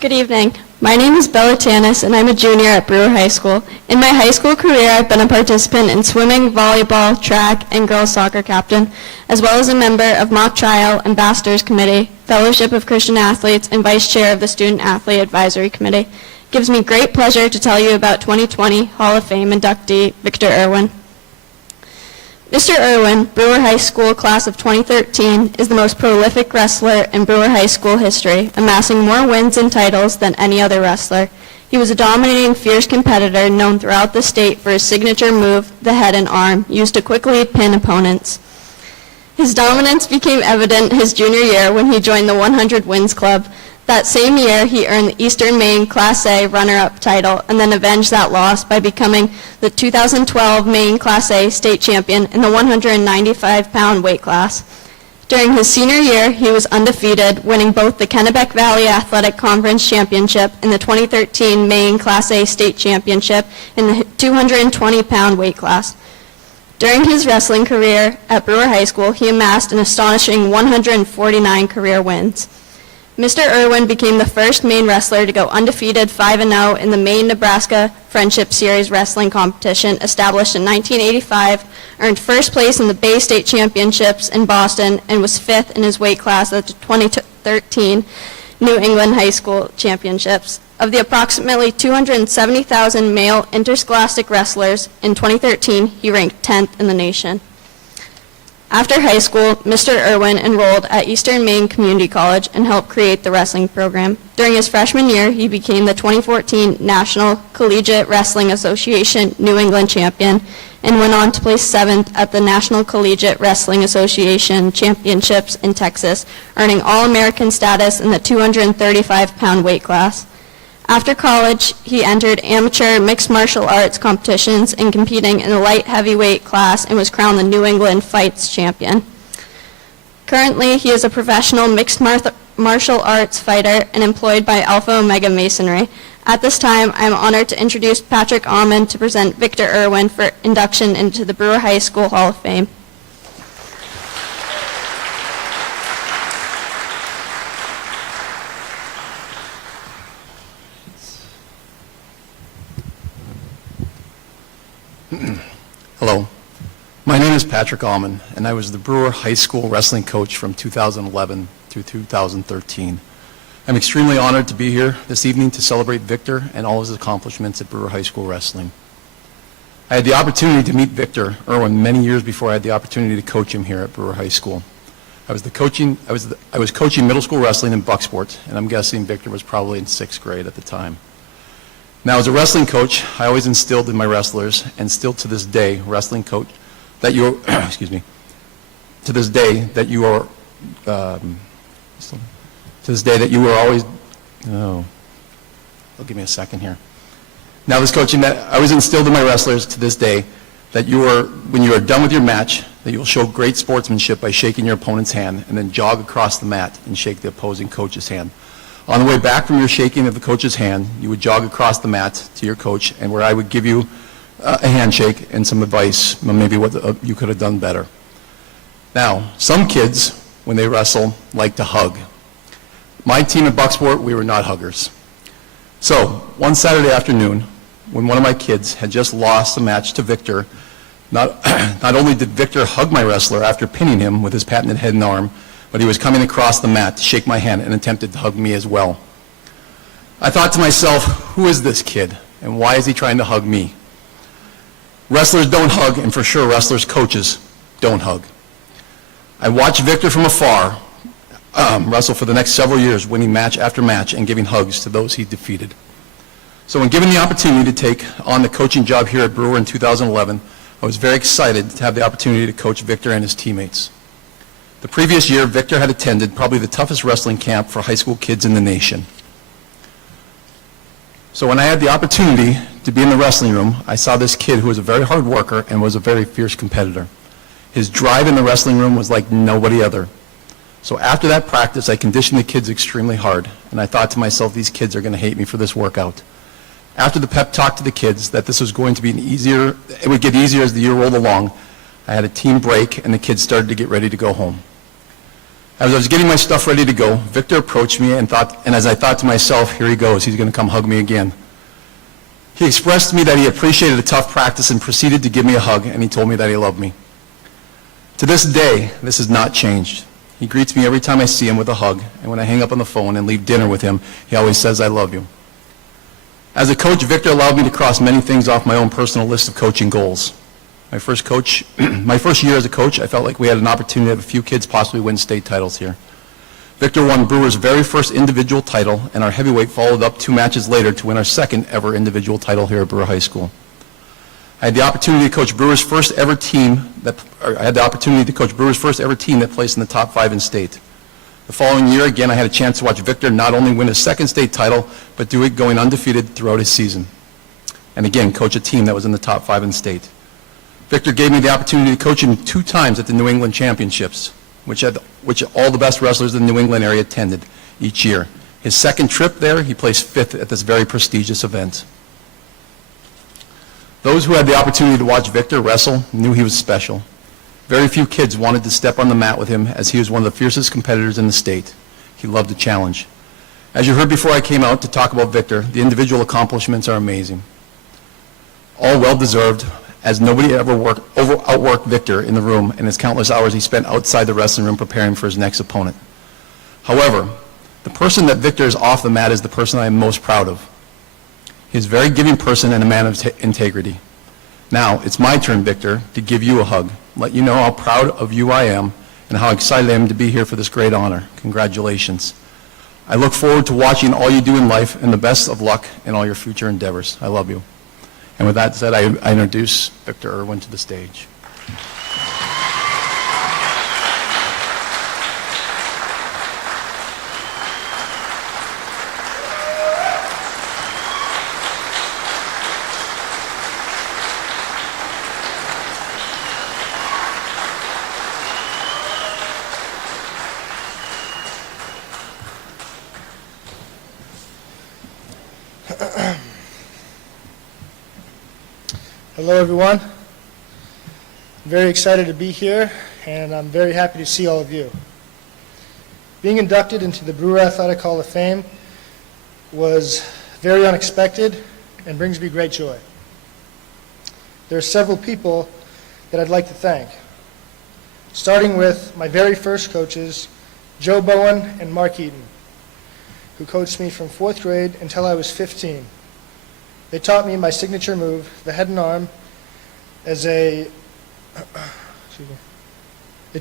Good evening. My name is Bella Tanis, and I'm a junior at Brewer High School. In my high school career, I've been a participant in swimming, volleyball, track, and girls soccer captain, as well as a member of Mock Trial, Ambassadors Committee, Fellowship of Christian Athletes, and Vice Chair of the Student Athlete Advisory Committee. It gives me great pleasure to tell you about 2020 Hall of Fame inductee Victor Irwin. Mr. Irwin, Brewer High School class of 2013, is the most prolific wrestler in Brewer High School history, amassing more wins and titles than any other wrestler. He was a dominating, fierce competitor known throughout the state for his signature move, the head and arm, used to quickly pin opponents. His dominance became evident his junior year when he joined the 100 Wins Club. That same year, he earned the Eastern Maine Class A runner-up title and then avenged that loss by becoming the 2012 Maine Class A state champion in the 195-pound weight class. During his senior year, he was undefeated, winning both the Kennebec Valley Athletic Conference Championship and the 2013 Maine Class A state championship in the 220-pound weight class. During his wrestling career at Brewer High School, he amassed an astonishing 149 career wins. Mr. Irwin became the first Maine wrestler to go undefeated 5-0 in the Maine-Nebraska Friendship Series wrestling competition established in 1985, earned first place in the Bay State Championships in Boston, and was fifth in his weight class at the 2013 New England High School Championships. Of the approximately 270,000 male interscholastic wrestlers in 2013, he ranked 10th in the nation. After high school, Mr. Irwin enrolled at Eastern Maine Community College and helped create the wrestling program. During his freshman year, he became the 2014 National Collegiate Wrestling Association New England champion and went on to place 7th at the National Collegiate Wrestling Association Championships in Texas, earning All-American status in the 235-pound weight class. After college, he entered amateur mixed martial arts competitions and competing in the light heavyweight class and was crowned the New England Fights champion. Currently, he is a professional mixed martial arts fighter and employed by Alpha Omega Masonry. At this time, I am honored to introduce Patrick Almond to present Victor Irwin for induction into the Brewer High School Hall of Fame. Hello, my name is Patrick Almond, and I was the Brewer High School wrestling coach from 2011 through 2013. I'm extremely honored to be here this evening to celebrate Victor and all his accomplishments at Brewer High School Wrestling. I had the opportunity to meet Victor Irwin many years before I had the opportunity to coach him here at Brewer High School. I was coaching middle school wrestling in Bucksport, and I'm guessing Victor was probably in 6th grade at the time. Now, as a wrestling coach, I always instilled in my wrestlers, and still to this day, wrestling coach, that you, to this day that you are always, give me a second here. Now, this coaching that I was instilled in my wrestlers to this day, that when you are done with your match, that you will show great sportsmanship by shaking your opponent's hand and then jog across the mat and shake the opposing coach's hand. On the way back from your shaking of the coach's hand, you would jog across the mat to your coach, and where I would give you a handshake and some advice, maybe what you could have done better. Now, some kids, when they wrestle, like to hug. My team at Bucksport, we were not huggers. So, one Saturday afternoon, when one of my kids had just lost a match to Victor, not only did Victor hug my wrestler after pinning him with his patented head and arm, but he was coming across the mat to shake my hand and attempted to hug me as well. I thought to myself, who is this kid, and why is he trying to hug me? Wrestlers don't hug, and for sure wrestlers' coaches don't hug. I watched Victor from afar wrestle for the next several years, winning match after match and giving hugs to those he defeated. So when given the opportunity to take on the coaching job here at Brewer in 2011, I was very excited to have the opportunity to coach Victor and his teammates. The previous year, Victor had attended probably the toughest wrestling camp for high school kids in the nation. So when I had the opportunity to be in the wrestling room, I saw this kid who was a very hard worker and was a very fierce competitor. His drive in the wrestling room was like nobody other. So after that practice, I conditioned the kids extremely hard, and I thought to myself, these kids are going to hate me for this workout. After the pep talk to the kids that this was going to be it would get easier as the year rolled along, I had a team break, and the kids started to get ready to go home. As I was getting my stuff ready to go, Victor approached me and as I thought to myself, here he goes, he's going to come hug me again. He expressed to me that he appreciated a tough practice and proceeded to give me a hug, and he told me that he loved me. To this day, this has not changed. He greets me every time I see him with a hug, and when I hang up on the phone and leave dinner with him, he always says, I love you. As a coach, Victor allowed me to cross many things off my own personal list of coaching goals. My first year as a coach, I felt like we had an opportunity to have a few kids possibly win state titles here. Victor won Brewer's very first individual title, and our heavyweight followed up 2 matches later to win our second ever individual title here at Brewer High School. I had the opportunity to coach Brewer's first ever team that placed in the top 5 in state. The following year, again, I had a chance to watch Victor not only win his second state title, but do it going undefeated throughout his season. And again, coach a team that was in the top 5 in state. Victor gave me the opportunity to coach him 2 times at the New England Championships, which all the best wrestlers in the New England area attended each year. His second trip there, he placed 5th at this very prestigious event. Those who had the opportunity to watch Victor wrestle knew he was special. Very few kids wanted to step on the mat with him, as he was one of the fiercest competitors in the state. He loved a challenge. As you heard before I came out to talk about Victor, the individual accomplishments are amazing. All well-deserved, as nobody ever outworked Victor in the room and his countless hours he spent outside the wrestling room preparing for his next opponent. However, the person that Victor is off the mat is the person I am most proud of. He is a very giving person and a man of integrity. Now, it's my turn, Victor, to give you a hug, let you know how proud of you I am and how excited I am to be here for this great honor. Congratulations. I look forward to watching all you do in life, and the best of luck in all your future endeavors. I love you. And with that said, I introduce Victor Irwin to the stage. Hello, everyone. I'm very excited to be here, and I'm very happy to see all of you. Being inducted into the Brewer Athletic Hall of Fame was very unexpected and brings me great joy. There are several people that I'd like to thank, starting with my very first coaches, Joe Bowen and Mark Eaton, who coached me from 4th grade until I was 15. They taught me my signature move, the head and arm, They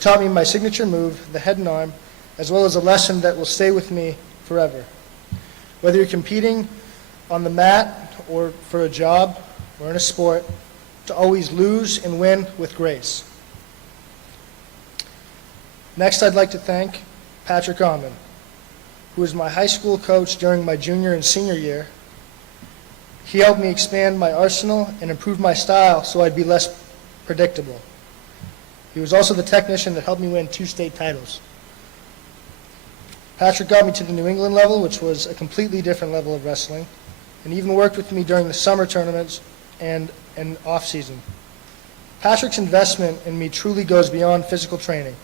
taught me my signature move, the head and arm, as well as a lesson that will stay with me forever. Whether you're competing on the mat or for a job or in a sport, to always lose and win with grace. Next, I'd like to thank Patrick Ahman, who was my high school coach during my junior and senior year. He helped me expand my arsenal and improve my style so I'd be less predictable. He was also the technician that helped me win 2 state titles. Patrick got me to the New England level, which was a completely different level of wrestling, and even worked with me during the summer tournaments and off-season. Patrick's investment in me truly goes beyond physical training.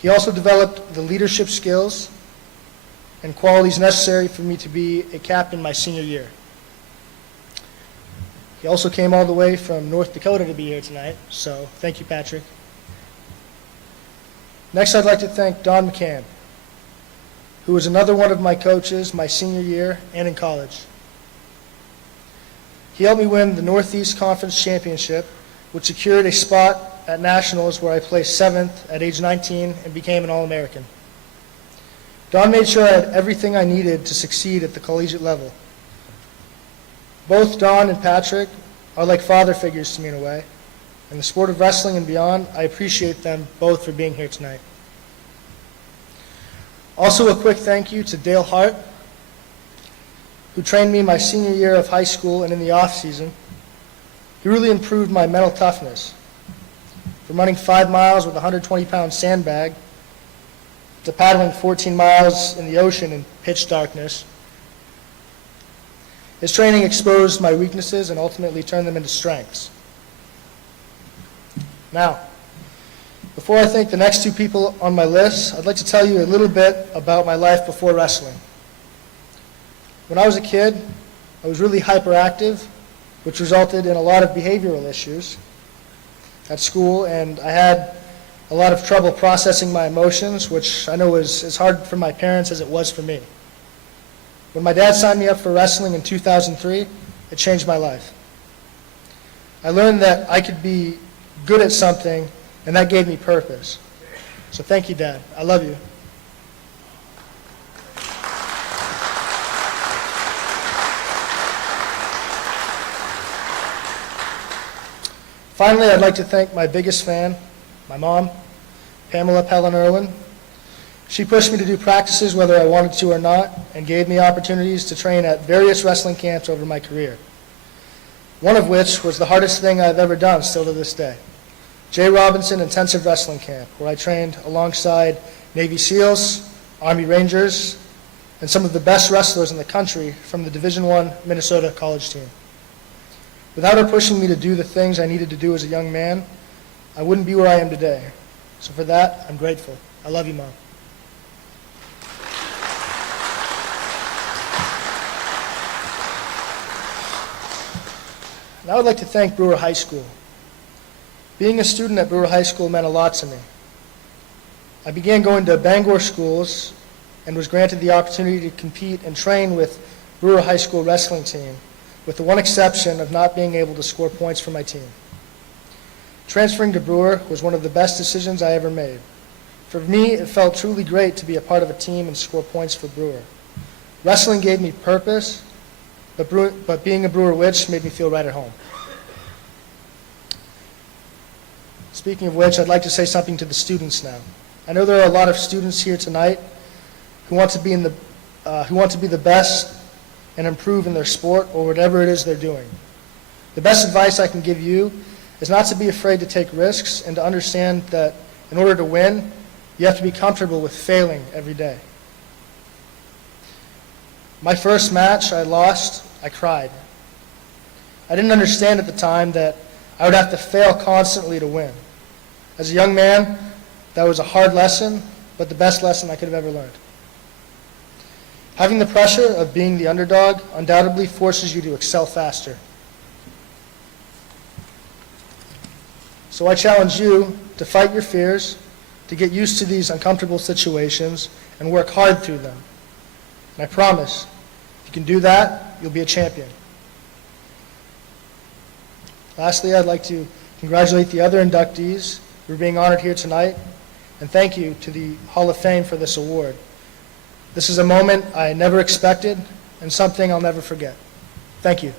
He also developed the leadership skills and qualities necessary for me to be a captain my senior year. He also came all the way from North Dakota to be here tonight, so thank you, Patrick. Next, I'd like to thank Don McCann, who was another one of my coaches my senior year and in college. He helped me win the Northeast Conference Championship, which secured a spot at Nationals where I placed 7th at age 19 and became an All-American. Don made sure I had everything I needed to succeed at the collegiate level. Both Don and Patrick are like father figures to me in a way. In the sport of wrestling and beyond, I appreciate them both for being here tonight. Also, a quick thank you to Dale Hart, who trained me my senior year of high school and in the off-season. He really improved my mental toughness. From running 5 miles with a 120-pound sandbag to paddling 14 miles in the ocean in pitch darkness. His training exposed my weaknesses and ultimately turned them into strengths. Now, Before I thank the next two people on my list, I'd like to tell you a little bit about my life before wrestling. When I was a kid, I was really hyperactive, which resulted in a lot of behavioral issues at school, and I had a lot of trouble processing my emotions, which I know was as hard for my parents as it was for me. When my dad signed me up for wrestling in 2003, it changed my life. I learned that I could be good at something, and that gave me purpose. So thank you, Dad. I love you. Finally, I'd like to thank my biggest fan, my mom, Pamela Pellin Irwin. She pushed me to do practices whether I wanted to or not, and gave me opportunities to train at various wrestling camps over my career. One of which was the hardest thing I've ever done still to this day. J. Robinson Intensive Wrestling Camp, where I trained alongside Navy SEALs, Army Rangers, and some of the best wrestlers in the country from the Division I Minnesota college team. Without her pushing me to do the things I needed to do as a young man, I wouldn't be where I am today. So for that, I'm grateful. I love you, Mom. Now I'd like to thank Brewer High School. Being a student at Brewer High School meant a lot to me. I began going to Bangor schools and was granted the opportunity to compete and train with Brewer High School wrestling team, with the one exception of not being able to score points for my team. Transferring to Brewer was one of the best decisions I ever made. For me, it felt truly great to be a part of a team and score points for Brewer. Wrestling gave me purpose, but being a Brewer Witch made me feel right at home. Speaking of which, I'd like to say something to the students now. I know there are a lot of students here tonight who want to be the best and improve in their sport or whatever it is they're doing. The best advice I can give you is not to be afraid to take risks and to understand that in order to win, you have to be comfortable with failing every day. My first match, I lost, I cried. I didn't understand at the time that I would have to fail constantly to win. As a young man, that was a hard lesson, but the best lesson I could have ever learned. Having the pressure of being the underdog undoubtedly forces you to excel faster. So I challenge you to fight your fears, to get used to these uncomfortable situations, and work hard through them. And I promise, if you can do that, you'll be a champion. Lastly, I'd like to congratulate the other inductees who are being honored here tonight, and thank you to the Hall of Fame for this award. This is a moment I never expected and something I'll never forget. Thank you.